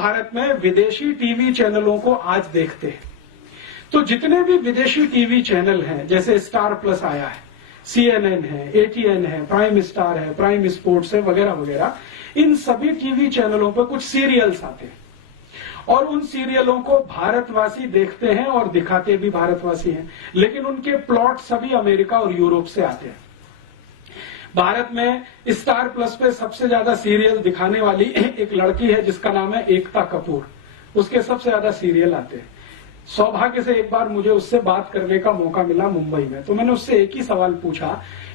भारत में विदेशी टीवी चैनलों को आज देखते हैं तो जितने भी विदेशी टीवी चैनल हैं, जैसे स्टार प्लस आया है, CNN है, ATN है, प्राइम स्टार है, प्राइम स्पोर्ट्स है, वगैरह वगैरह, इन सभी टीवी चैनलों पर कुछ सीरियल्स आते हैं और उन सीरियलों को भारतवासी देखते हैं और दिखाते भी भारतवासी हैं, लेकिन उनके प्लॉट सभी अमेरिका और यूरोप से आते हैं। भारत में स्टार प्लस पे सबसे ज्यादा सीरियल दिखाने वाली एक लड़की है जिसका नाम है एकता कपूर, उसके सबसे ज्यादा सीरियल आते हैं। सौभाग्य से एक बार मुझे उससे बात करने का मौका मिला मुंबई में, तो मैंने उससे एक ही सवाल पूछा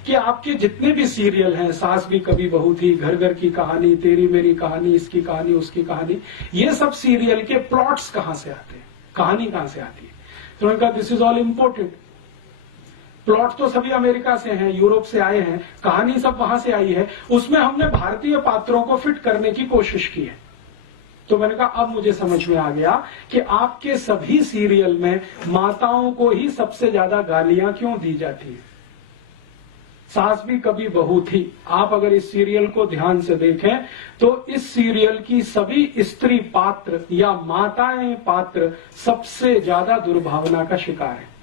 कि आपके जितने भी सीरियल हैं, सास भी कभी बहू थी, घर घर की कहानी, तेरी मेरी कहानी, इसकी कहानी, उसकी कहानी, ये सब सीरियल के प्लॉट्स कहां से आते हैं, कहानी कहां से आती है? तो उन्होंने कहा this is all imported. Plot तो सभी अमेरिका से हैं, यूरोप से आए हैं, कहानी सब वहां से आई है, उसमें हमने भारतीय पात्रों को फिट करने की कोशिश की है। तो मैंने कहा अब मुझे समझ में आ गया कि आपके सभी सीरियल में माताओं को ही सबसे ज्यादा गालियां क्यों दी जाती है। सास भी कभी बहू थी, आप अगर इस सीरियल को ध्यान से देखें तो इस सीरियल की सभी स्त्री पात्र या माताएं पात्र सबसे ज्यादा दुर्भावना का शिकार है।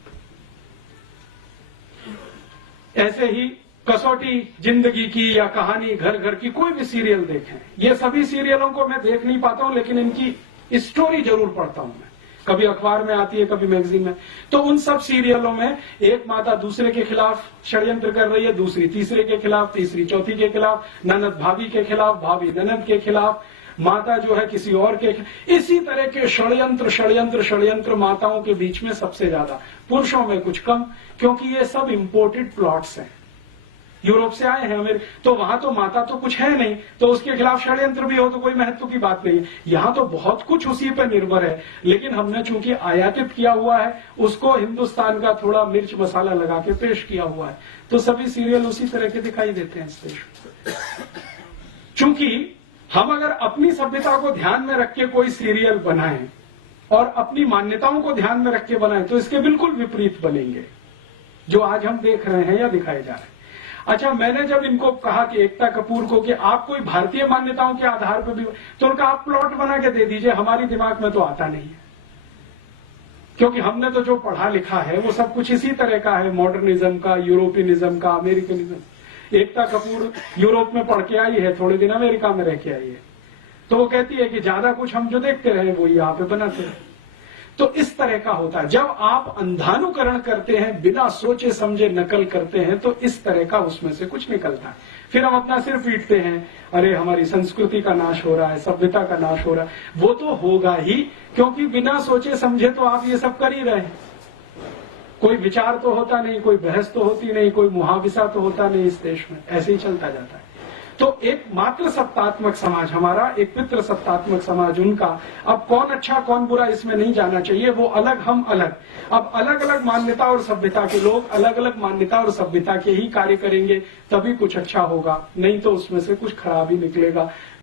ऐसे ही कसौटी जिंदगी की या कहानी घर घर की, कोई भी सीरियल देखें, ये सभी सीरियलों को मैं देख नहीं पाता हूं, लेकिन इनकी स्टोरी जरूर पढ़ता हूं मैं, कभी अखबार में आती है, कभी मैगजीन में। तो उन सब सीरियलों में एक माता दूसरे के खिलाफ षड्यंत्र कर रही है, दूसरी तीसरे के खिलाफ, तीसरी चौथी के खिलाफ, ननद भाभी के खिलाफ, भाभी ननद के खिलाफ, माता जो है किसी और के, इसी तरह के षड्यंत्र षड्यंत्र षड्यंत्र माताओं के बीच में सबसे ज्यादा, पुरुषों में कुछ कम, क्योंकि ये सब इंपोर्टेड प्लॉट्स हैं, यूरोप से आए हैं अमेरिका, तो वहां तो माता तो कुछ है नहीं, तो उसके खिलाफ षड्यंत्र भी हो तो कोई महत्व की बात नहीं है। यहां तो बहुत कुछ उसी पर निर्भर है, लेकिन हमने चूंकि आयातित किया हुआ है, उसको हिंदुस्तान का थोड़ा मिर्च मसाला लगा के पेश किया हुआ है, तो सभी सीरियल उसी तरह के दिखाई देते हैं इस देश में। चूंकि हम अगर अपनी सभ्यता को ध्यान में रख के कोई सीरियल बनाएं और अपनी मान्यताओं को ध्यान में रख के बनाएं तो इसके बिल्कुल विपरीत बनेंगे जो आज हम देख रहे हैं या दिखाए जा रहे हैं। अच्छा, मैंने जब इनको कहा कि एकता कपूर को कि आप कोई भारतीय मान्यताओं के आधार पर भी, तो उनका आप प्लॉट बना के दे दीजिए, हमारी दिमाग में तो आता नहीं है, क्योंकि हमने तो जो पढ़ा लिखा है वो सब कुछ इसी तरह का है, मॉडर्निज्म का, यूरोपियनिज्म का, अमेरिकनिज्म। एकता कपूर यूरोप में पढ़ के आई है, थोड़े दिन अमेरिका में रह के आई है, तो वो कहती है कि ज्यादा कुछ हम जो देखते रहे वो यहाँ पे बनाते रहे। तो इस तरह का होता है, जब आप अंधानुकरण करते हैं, बिना सोचे समझे नकल करते हैं, तो इस तरह का उसमें से कुछ निकलता है। फिर हम अपना सिर पीटते हैं, अरे हमारी संस्कृति का नाश हो रहा है, सभ्यता का नाश हो रहा है। वो तो होगा ही, क्योंकि बिना सोचे समझे तो आप ये सब कर ही रहे हैं। कोई विचार तो होता नहीं, कोई बहस तो होती नहीं, कोई मुहाविसा तो होता नहीं इस देश में, ऐसे ही चलता जाता है। तो एक मात्र सत्तात्मक समाज हमारा, एक पितृ सत्तात्मक समाज उनका। अब कौन अच्छा कौन बुरा इसमें नहीं जाना चाहिए, वो अलग हम अलग। अब अलग अलग मान्यता और सभ्यता के लोग अलग अलग मान्यता और सभ्यता के ही कार्य करेंगे, तभी कुछ अच्छा होगा, नहीं तो उसमें से कुछ खराब ही निकलेगा।